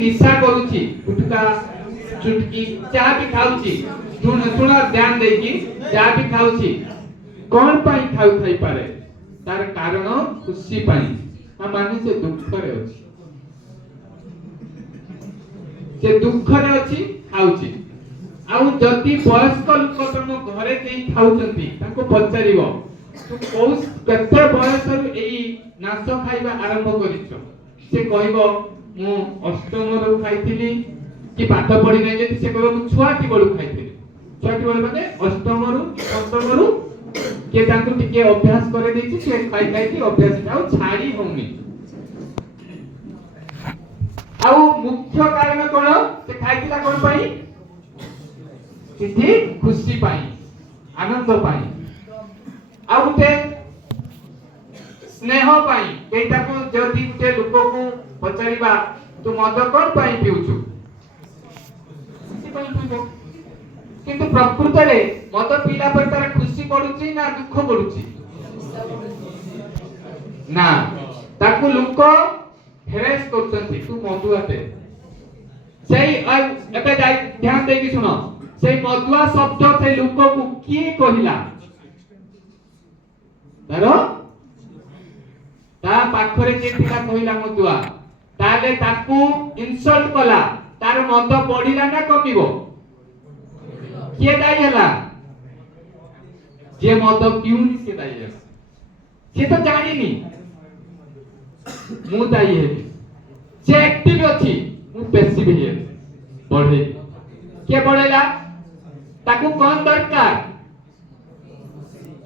निशा करूची गुटका चुटकी चाह भी खाऊची सुना ध्यान देकी चाह भी खाऊची कौन पाई खाऊ थाई पारे तार कारण खुशी पाई आ माने से दुख रे अछि से दुख रे अछि खाऊची आउ जति वयस्क लोक तम घरे केई खाउचंती ताको पचारिबो तू कोस कते बयसरु एई नाश खाइबा आरंभ करिछो से कहइबो मु अष्टम रो खाइथिली कि पाठ पढि नै जे से कहबो मु छुआटी बळु खाइथिली छुआटी बळु माने अष्टम रो सप्तम रो के तांको टिके अभ्यास करे देछि से खाइ खाइ कि अभ्यास जाउ छाडी होउनी आउ मुख्य कारण कोन से खाइथिला कोन पई किछि खुशी पाई आनंद पाई आउ गुटे स्नेह पाई केटा को जदी गुटे लोक को पचारिबा तू मद कोन पाई पिउछु खुशी पाई पिबो किंतु प्रकृत रे मद पीला पर तार खुशी पडुची ना दुख पडुची ना ताकू लोक हेरेस करछंती तू मदुआते सेई एबे ध्यान देकी सुनो सेई मदुआ शब्द से लोक को किए कहिला तारो ता पाखरे जे थिला कहिला मदुआ ताले ताकू इनसल्ट कला तार मद पडिला ना कमिबो के दाई हला जे मद पिउनी से दाई है से तो जानिनी मु दाई है से एक्टिव अछि मु पैसिव है बढ़े के बढ़ेला ताकू कोन दरकार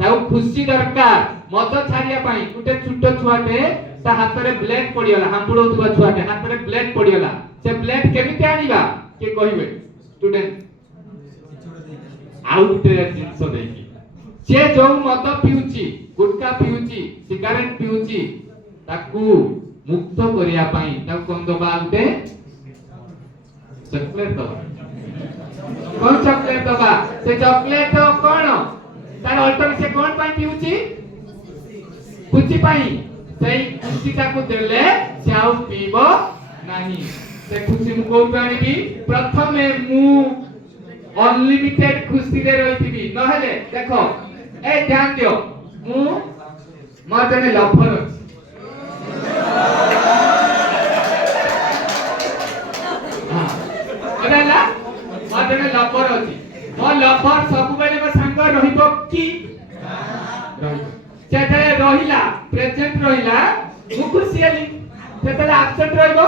ताऊ खुशी दरकार मद छाड़िया पाई गुटे छोट छुआटे ता हाथ रे ब्लेड पडियला हांपुडो तुबा छुआटे हाथ रे ब्लेड पडियला से ब्लेड केमिते आनिबा के कहिबे स्टूडेंट आउ गुटे जिंस देकी से जो मद पिउची गुटका पिउची सिगारेट पिउची ताकू मुक्त करिया पाई ता कोन दबा गुटे चॉकलेट दबा कोन चॉकलेट दबा से चॉकलेट कोन तार अल्टर से कोन पाई पिउची खुशी पाई सेई खुशी ताको देले से आउ पीबो नाही से खुशी मु को पानिबी प्रथमे मु अनलिमिटेड खुशी रे रहिथिबी न हेले देखो ए ध्यान दियो मु मजने लफर हां अरेला मजने लफर अछि मो लफर सब बेले मो संग रहिबो की रहिबो जेते रहिला प्रेजेंट रहिला मु खुशी आली जेते एब्सेंट रहिबो